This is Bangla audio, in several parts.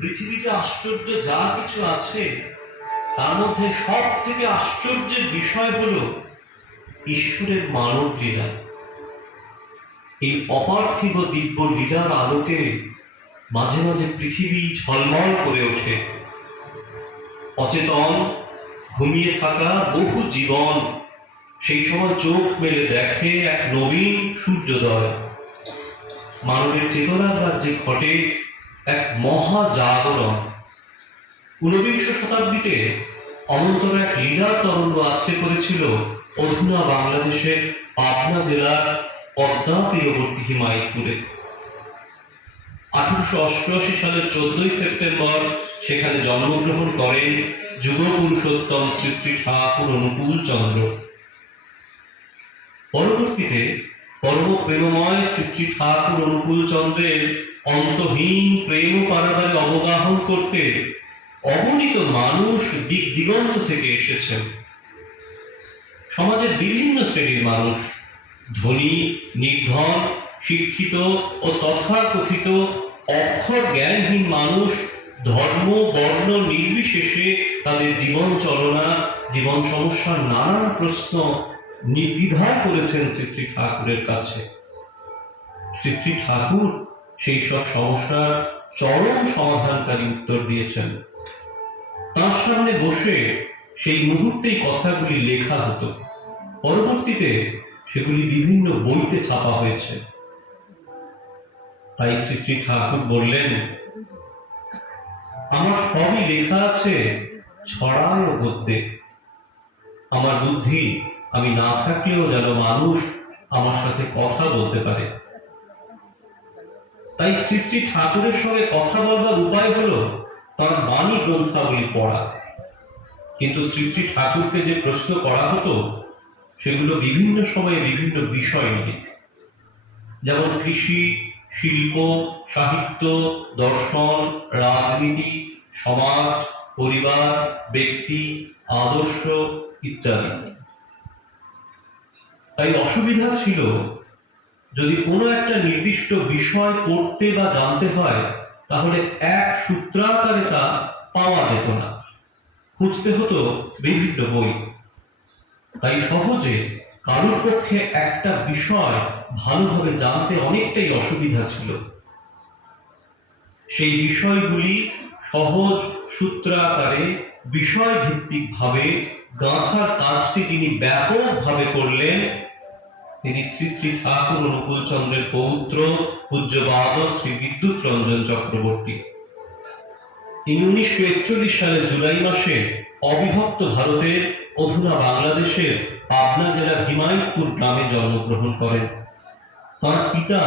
পৃথিবীতে আশ্চর্য যা কিছু আছে, তার মধ্যে সব থেকে আশ্চর্যের বিষয় হলো ঈশ্বরের মানব লীলা। এই অপার্থিব দিব্য লীলার আলোকে মাঝে মাঝে পৃথিবী ঝলমল করে ওঠে। অচেতন, ঘুমিয়ে থাকা বহু জীবন সেই সময় চোখ মেলে দেখে এক নবীন সূর্যোদয়। মানবের চেতনার রাজ্যে ঘটে এক মহা জাগরণ। ঊনবিংশ শতাব্দীতে অনন্তর এক লীলা তরঙ্গ আছে করেছিল অধুনা বাংলাদেশের পাবনা জেলার পদ্মা তীরবর্তী হিমায়তপুরে। আঠারোশো অষ্টআশি সালের চোদ্দই সেপ্টেম্বর সেখানে জন্মগ্রহণ করেন যুগ পুরুষোত্তম শ্রী ঠাকুর অনুকূল চন্দ্র। পরবর্তীতে পরম প্রেমময় শ্রী ঠাকুর অনুকূল চন্দ্রের অন্তহীন প্রেম পারাবারে অবগাহন করতে অগণিত মানুষ দিক দিগন্ত থেকে এসেছেন। সমাজের বিভিন্ন শ্রেণির মানুষ, ধনী নির্ধন শিক্ষিত ও তথাকথিত অক্ষর জ্ঞানহীন মানুষ, ধর্ম, বর্ণ নির্বিশেষে তাদের জীবন চলনা, জীবন সমস্যার নানান প্রশ্ন নির্দ্বিধায় করেছেন শ্রী শ্রী ঠাকুরের কাছে। শ্রী শ্রী ঠাকুর সেই সব সমস্যার চরম সমাধানকারী উত্তর দিয়েছেন। তার সামনে বসে সেই মুহূর্তেই কথাগুলি লেখা হতো। পরবর্তীতে সেগুলি বিভিন্ন বইতে ছাপা হয়েছে। তাই শ্রী শ্রী ঠাকুর বললেন, আমার সবই লেখা আছে ছড়ায় ও গদ্যে আমার বুদ্ধি, আমি না থাকলেও যেন মানুষ আমার সাথে কথা বলতে পারে। তাই শ্রী শ্রী ঠাকুরের সঙ্গে কথা বলবার উপায় হলো তার বাণী গ্রন্থাবলী পড়া। কিন্তু শ্রী শ্রী ঠাকুরকে যে প্রশ্ন করা হতো, সেগুলো বিভিন্ন সময়ে বিভিন্ন বিষয় নিয়ে। যেমন কৃষি, শিল্প, সাহিত্য, দর্শন, রাজনীতি, সমাজ, পরিবার, ব্যক্তি, আদর্শ ইত্যাদি। তাই অসুবিধা ছিল যদি কোনো একটা নির্দিষ্ট বিষয় পড়তে বা জানতে হয়, তাহলে এক সূত্রাকারে তা পাওয়া যেত না। খুঁজতে হতো বিভিন্ন বই। তাই সহজে কারোর পক্ষে একটা বিষয় ভালোভাবে জানতে অনেকটাই অসুবিধা ছিল। সেই বিষয়গুলি সহজ সূত্রাকারে বিষয় ভিত্তিক ভাবে গাঁথার কাজটি তিনি ব্যাপকভাবে করলেন তিনি শ্রী শ্রী ঠাকুর অনুকূল চন্দ্রের পৌত্র পূজ্যবাদ শ্রী বিদ্যুৎ রঞ্জন চক্রবর্তী। তিনি উনিশশো একচল্লিশ সালের জুলাই মাসে অবিভক্ত ভারতের অধুনা বাংলাদেশের পাবনা জেলার হিমায়তপুর গ্রামে জন্মগ্রহণ করেন। তার পিতা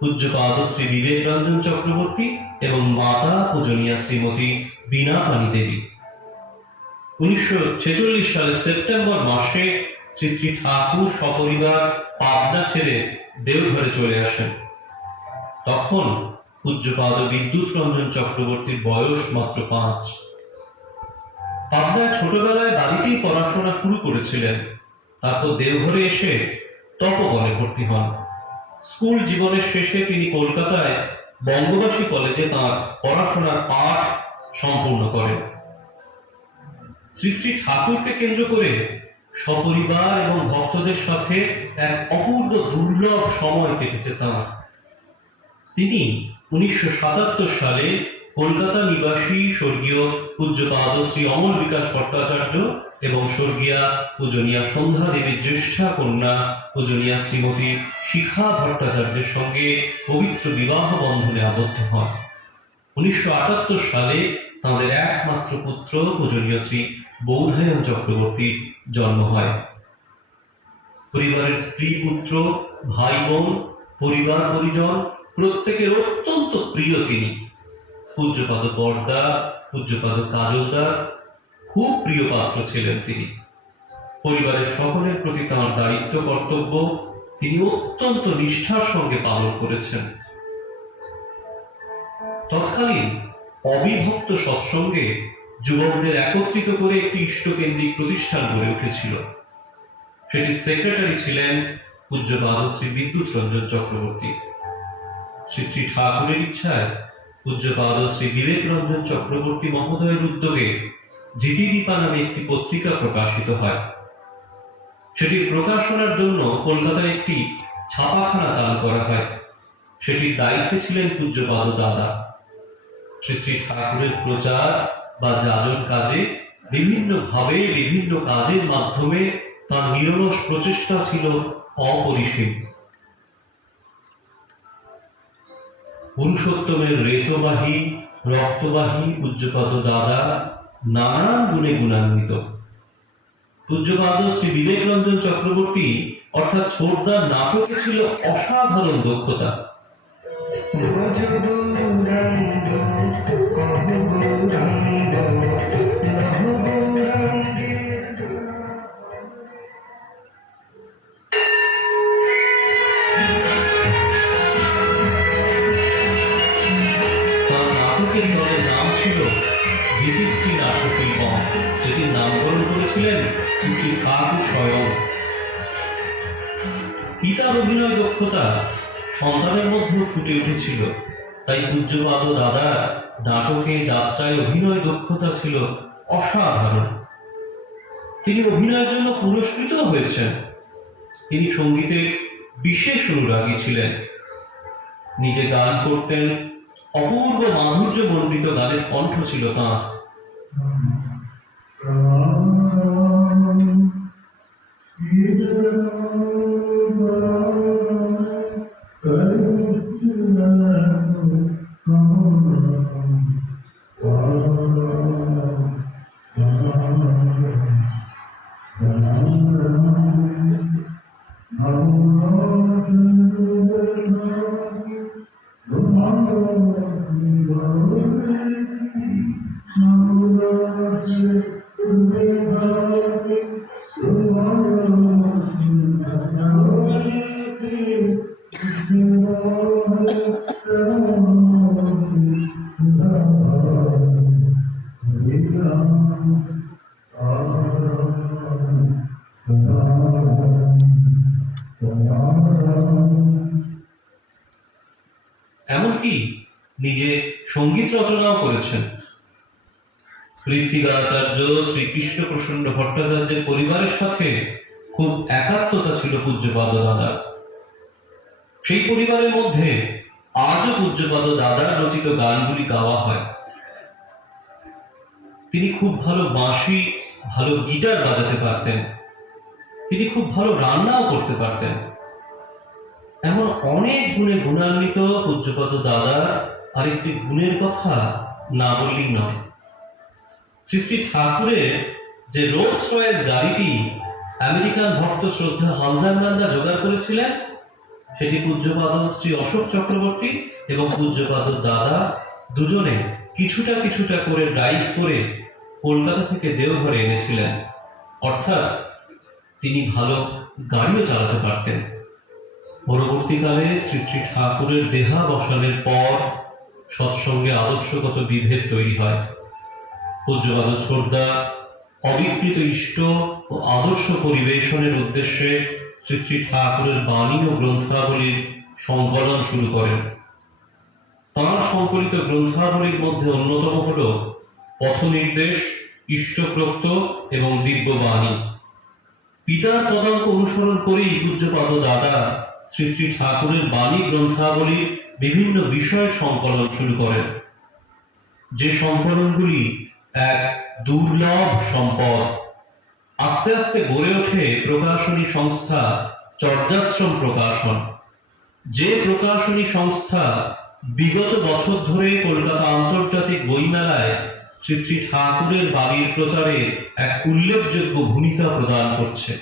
পূজ্যপাদ শ্রী বিবেক রঞ্জন চক্রবর্তী এবং মাতা পূজনীয়া শ্রীমতী বীণা পানি দেবী। উনিশশো ছেচল্লিশ সালের সেপ্টেম্বর মাসে শ্রী শ্রী ঠাকুর সপরিবার পাবনা ছেড়ে দেওঘরে চলে আসেন। তখন পূজ্যপাদ বিদ্যুৎ রঞ্জন চক্রবর্তীর বয়স মাত্র পাঁচ। পাবনায় ছোটবেলায় বাড়িতেই পড়াশোনা শুরু করেছিলেন। তারপর দেওঘরে এসে তপবনে ভর্তি হন। স্কুল জীবনের শেষে তিনি কলকাতায় বঙ্গবাসী কলেজে তার পড়াশোনার পাঠ সম্পূর্ণ করেন। শ্রী শ্রী ঠাকুরকে কেন্দ্র করে সপরিবার এবং ভক্তদের সাথে এক অপূর্ব দুর্লভ সময় কেটেছে তাঁর। তিনি উনিশশো সাতাত্তর সালে কলকাতা নিবাসী স্বর্গীয় পূজ্যপাদ শ্রী অমল বিকাশ ভট্টাচার্য এবং স্বর্গীয়া পূজনীয়া সন্ধ্যা দেবীর জ্যেষ্ঠা কন্যা পূজনীয়া শ্রীমতী শিখা ভট্টাচার্যের সঙ্গে পবিত্র বিবাহ বন্ধনে আবদ্ধ হন। উনিশশো আটাত্তর সালে তাঁদের একমাত্র পুত্র পূজনীয় শ্রী বৌধায়ন চক্রবর্তীর জন্ম হয়। পরিবারের স্ত্রী, পুত্র, ভাই, বোন, পরিবার, পরিজন, প্রত্যেকের অত্যন্ত প্রিয় তিনি। পূজ্যপাদ বর্দা পূজ্যপাদ কাজলদা, খুব প্রিয় পাত্র ছিলেন তিনি। পরিবারের সকলের প্রতি তাঁর দায়িত্ব, কর্তব্য তিনি অত্যন্ত নিষ্ঠার সঙ্গে পালন করেছেন। তৎকালীন অবিভক্ত সৎসঙ্গে যুবকদের একত্রিত করে একটি ইষ্টকেন্দ্রিক প্রতিষ্ঠান গড়ে উঠেছিল। সেটি সেক্রেটারি ছিলেন পূজ্যপাদ শ্রী বিদ্যুৎ রঞ্জন চক্রবর্তী। শ্রী শ্রী ঠাকুরের ইচ্ছায় পূজ্যপাদ শ্রী বিবেক রঞ্জন চক্রবর্তী মহোদয়ের উদ্যোগে ধৃতিদীপা নামে একটি পত্রিকা প্রকাশিত হয়। সেটি প্রকাশনার জন্য কলকাতায় একটি ছাপাখানা চালু করা হয়। সেটির দায়িত্বে ছিলেন পূজ্যপাদ দাদা। শ্রী শ্রী ঠাকুরের প্রচার বা যাজন কাজে বিভিন্নভাবে, বিভিন্ন কাজের মাধ্যমে তার নিরলস প্রচেষ্টা ছিল অপরিসীম। পুরুষোত্তমের রেতবাহী, রক্তবাহী পূজ্যপাদ দাদা নানান গুণে গুণান্বিত। পূজ্যপাদ শ্রী বিবেকানন্দ চক্রবর্তী অর্থাৎ ছোটদার নাটকে ছিল অসাধারণ দক্ষতা। ফুটে উঠেছিল তাই পূজ্যপাদ দাদা নাটকে যাত্রায় অভিনয় দক্ষতা ছিল অসাধারণ তিনি অভিনয়ের জন্য পুরস্কৃত হয়েছেন তিনি সঙ্গীতের বিশেষ অনুরাগী ছিলেন নিজে গান করতেন অপূর্ব মাধুর্য মণ্ডিত গানের কণ্ঠ ছিল তাঁর এমনকি নিজে সংগীত রচনাও করেছেন। ঋত্বিকাচার্য শ্রীকৃষ্ণ প্রসন্ন ভট্টাচার্যের পরিবারের সাথে খুব একাত্মতা ছিল পূজ্যপাদ দাদার। সেই পরিবারের মধ্যে আজও পূজ্যপাদ দাদার রচিত গানগুলি গাওয়া হয়। তিনি খুব ভালো বাঁশি, ভালো গিটার বাজাতে পারতেন। তিনি খুব ভালো রান্নাও করতে পারতেন। এমন অনেক গুণে গুণান্বিত পূজ্যপাদ দাদার আরেকটি গুণের কথা না বললেই নয়। শ্রী শ্রী ঠাকুরের যে রোলস রয়েস গাড়িটি আমেরিকান ভক্ত শ্রদ্ধা হালদার জোগাড় করেছিলেন, সেটি পূজ্যপাদ শ্রী অশোক চক্রবর্তী এবং পূজ্যপাদ দাদা দুজনে কিছুটা কিছুটা করে ড্রাইভ করে কলকাতা থেকে দেওঘরে এনেছিলেন। অর্থাৎ তিনি ভালো গাড়িও চালাতে পারতেন। পরবর্তীকালে শ্রী শ্রী ঠাকুরের দেহাবসানের পর সৎসঙ্গে আদর্শগত বিভেদ তৈরি হয়। পূজ্যপাদ ছোটদা অবিকৃত ইষ্ট ও আদর্শ পরিবেশনের উদ্দেশ্যে শ্রী শ্রী ঠাকুরের বাণী ও গ্রন্থাবলীর সংকলন শুরু করেন। তাঁর সংকলিত গ্রন্থাবলীর মধ্যে অন্যতম হল পথনির্দেশ ইষ্টপ্রোক্ত এবং দিব্যবাণী। পিতার পদাঙ্ক অনুসরণ করেই পূজ্যপাদ দাদা শ্রী শ্রী ঠাকুরের বাণী গ্রন্থাবলীর বিভিন্ন বিষয় সংকলন শুরু করেন। যে সংকলনগুলি এক দুর্লভ সম্পদ। আস্তে আস্তে গড়ে ওঠে প্রকাশনী সংস্থা চর্যাশ্রম প্রকাশন। যে প্রকাশনী সংস্থা বিগত বছর ধরে কলকাতা আন্তর্জাতিক বইমেলায় শ্রী শ্রী ঠাকুরের বাড়ির প্রচারে এক উল্লেখযোগ্য ভূমিকা প্রদান করছে।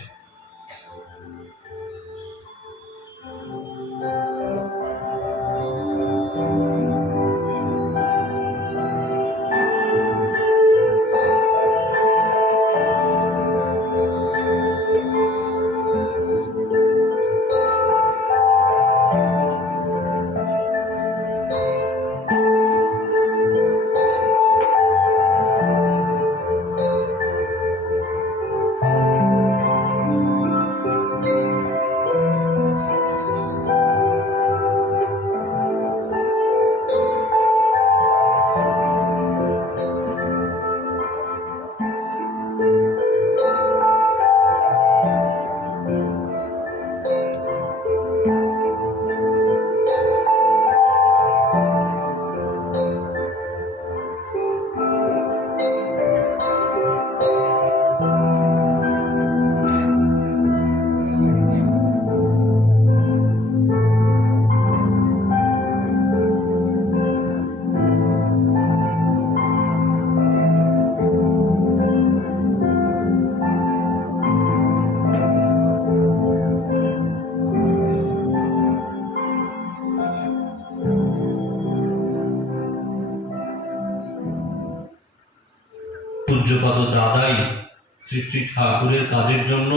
শ্রী শ্রী ঠাকুরের কাজের জন্য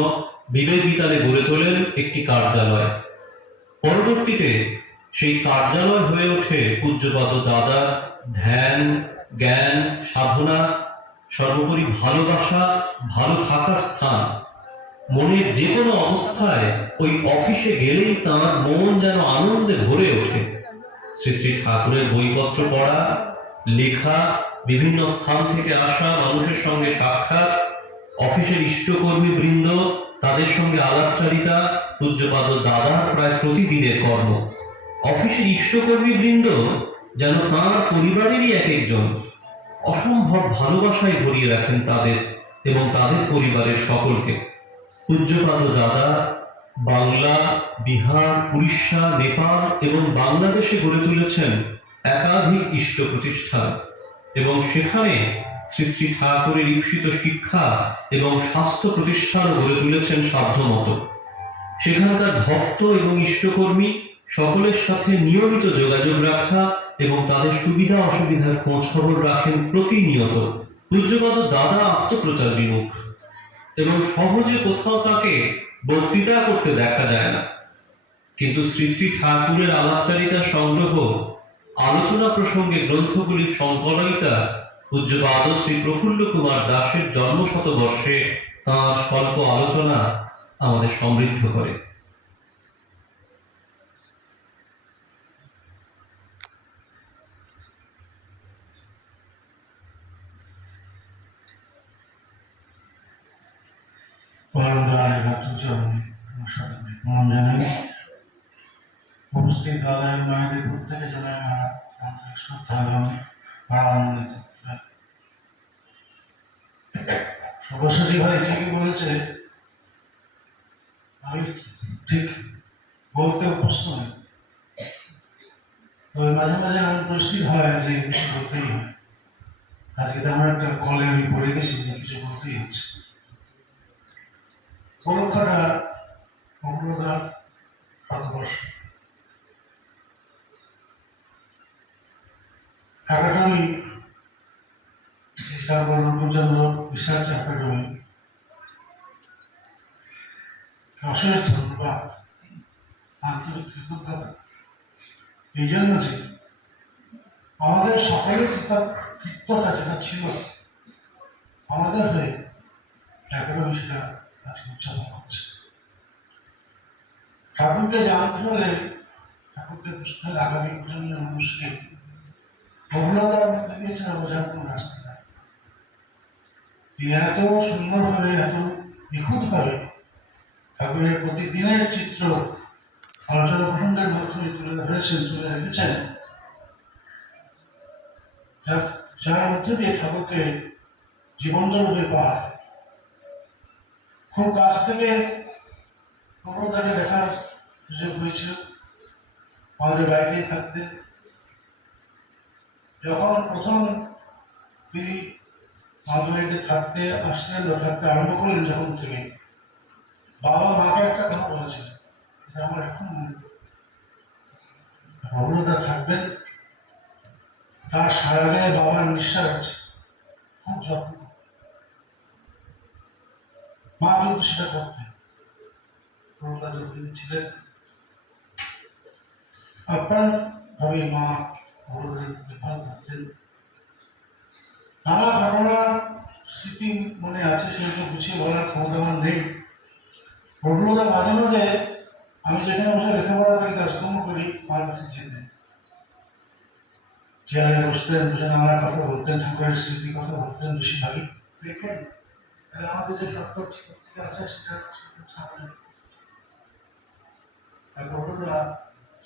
বিবেকিতারে গড়ে তোলেন একটি কার্যালয়। পরবর্তীতে সেই কার্যালয় হয়ে ওঠে পূজ্যপাদ দাদার ধ্যান, জ্ঞান, সাধনা, সর্বোপরি ভালোবাসা, ভালো থাকার স্থান। মনের যে কোনো অবস্থায় ওই অফিসে গেলেই তার মন যেন আনন্দে ভরে ওঠে। শ্রী শ্রী ঠাকুরের বইপত্র পড়া, লেখা, বিভিন্ন স্থান থেকে আসা মানুষের সঙ্গে সাক্ষাৎ অফিসের ইষ্টকর্মী বৃন্দ, তাদের সঙ্গে আলাপচারিতা, পূজ্যপাদ দাদা প্রায় প্রতিদিনের কর্ম। অফিসের ইষ্টকর্মী বৃন্দ যেন তাঁর পরিবারেরই এক একজন। অসম্ভব ভালোবাসায় ভরিয়ে রাখেন তাদের এবং তাদের পরিবারের সকলকে। পূজ্যপাদ দাদা বাংলা, বিহার, উড়িষ্যা, নেপাল এবং বাংলাদেশে গড়ে তুলেছেন একাধিক ইষ্ট প্রতিষ্ঠান এবং সেখানে শ্রী শ্রী ঠাকুরের ঈপ্সিত শিক্ষা এবং স্বাস্থ্য প্রতিষ্ঠানও গড়ে তুলেছেন সাধ্যমতো। সেখানকার ভক্ত এবং ইষ্টকর্মী সকলের সাথে নিয়মিত যোগাযোগ রাখা এবং তাদের সুবিধা অসুবিধার খোঁজ খবর রাখেন প্রতিনিয়ত পূজ্যপাদ দাদা আত্মপ্রচার বিমুখ। এবং সহজে কোথাও তাকে বক্তৃতা করতে দেখা যায় না। কিন্তু শ্রী শ্রী ঠাকুরের আলাপচারিতার সংগ্রহ, আলোচনা প্রসঙ্গে গ্রন্থগুলির সংকলয়িতা পূজ্যপাদ শ্রী প্রফুল্ল কুমার দাসের জন্ম শতবর্ষে তাঁর স্বল্প আলোচনা আমাদের সমৃদ্ধ করে। উপস্থিত প্রত্যেকে জানাই আন্তরিক শ্রদ্ধা এবং বলেছে আমি ঠিক বলতে অভ্যস্ত নই। তবে মাঝে মাঝে আমার পরিস্থিতি হয় যে কিছু বলতেই হয়। আজকে তো আমার একটা কলে আমি পড়ে গেছি কিছু বলতেই হচ্ছে। পরীক্ষাটা অগ্রতা ভারতবর্ষ একাডেমি সর্বনবচন্দ্র রিসার্চ একাডেমি অশেষ ধন্যবাদ আন্তরিক কৃতজ্ঞতা এই জন্য যে আমাদের সকলের কৃতজ্ঞতা যেটা ছিল আমাদের হয়ে একাডেমি সেটা আজকে উদযাপন করছে ঠাকুরকে জানতে হলে ঠাকুরকে বুঝতে হলে আগামী প্রজন্মের মানুষকে বহুলতার মধ্যে দিয়ে ছাড়া বোঝার কোনো রাস্তা নাই। তিনি এত সুন্দরভাবে এত নিখুঁতভাবে ঠাকুরের প্রতিদিনের চিত্র, আলোচনা প্রসঙ্গের মধ্যে তুলে ধরেছেন, তুলে রেখেছেন। যার মধ্যে দিয়ে ঠাকুরকে জীবনরূপে পাওয়া যায়। খুব কাছ থেকে দেখার সুযোগ হয়েছিল। আমাদের বাড়িতেই থাকতে। যখন প্রথম তিনি আমাদের বাড়িতে থাকতে আসলেন বা থাকতে আরম্ভ করলেন যখন থেকে বাবা মাকে একটা কথা বলেছিল আমার এখন। প্রবণতা থাকবেন। তার সারা গায়ে বাবার নিঃশ্বাস আছে। খুব যত্ন। মা কিন্তু সেটা করতেন। ছিলেন। আপনার ভাবে মা নানা ঘটনার স্মৃতি মনে আছে, সেগুলো গুছিয়ে বলার ক্ষমতা নেই। প্রবলতা মাঝে মাঝে আমি যেখানে বসে লেখাপড়া করি, কাজকর্ম করি আমার কাছে চেয়ারে বসতেন, বসে নানা কথা বলতেন, ঠাকুরের স্মৃতি কথা বলতেন বেশিরভাগই। দেখেন, তাহলে আমাদের যে পত্রিকা আছে, সেটা সেটা ছাপে তারপর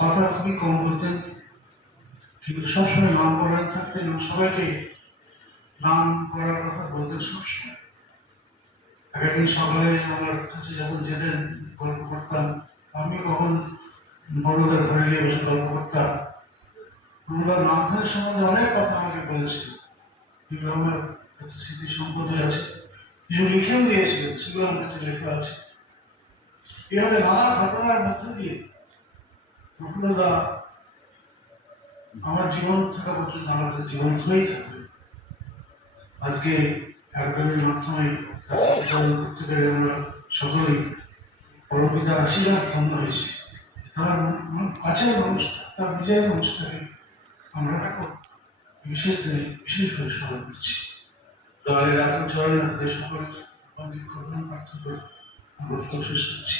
কথা খুবই কম বলতেন, কিন্তু সবসময় নাম পড়ায় থাকতেন এবং সবাইকে নাম করার কথা বলতেন সবসময়। একদিন সকালে আমার কাছে যখন যেতেন, গল্প করতাম আমি কখন বড়দের ঘরে গিয়ে বসে গল্প করতাম। ওনার নামধারের সম্বন্ধে অনেক কথা আমাকে বলেছিল যেগুলো আমার কাছে স্মৃতি সম্পদে আছে। কিছু লিখেও দিয়েছিলেন, সেগুলো আমার কাছে লেখা আছে। এভাবে নানা ঘটনার মধ্যে দিয়ে প্রফুল্লদা, আমার জীবন থাকা পর্যন্ত আমার কাছে জীবন হয়েই থাকবে। আজকে একজনের মাধ্যমে করতে পেরে আমরা সকলেই পরপিতা আশীর্বাদ ধন্য হয়েছি। তার কাছের মানুষ, তার নিজের মানুষটাকে আমরা এখন বিশেষ দিনে, বিশেষ করে স্মরণ করছি। দলের চলে আপনাদের সকলের অনেক প্রার্থনা করে আমরা শেষ করছি।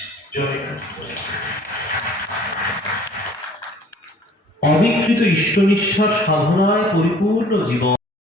অবিকৃত ইষ্টনিষ্ঠার সাধনায় পরিপূর্ণ জীবন।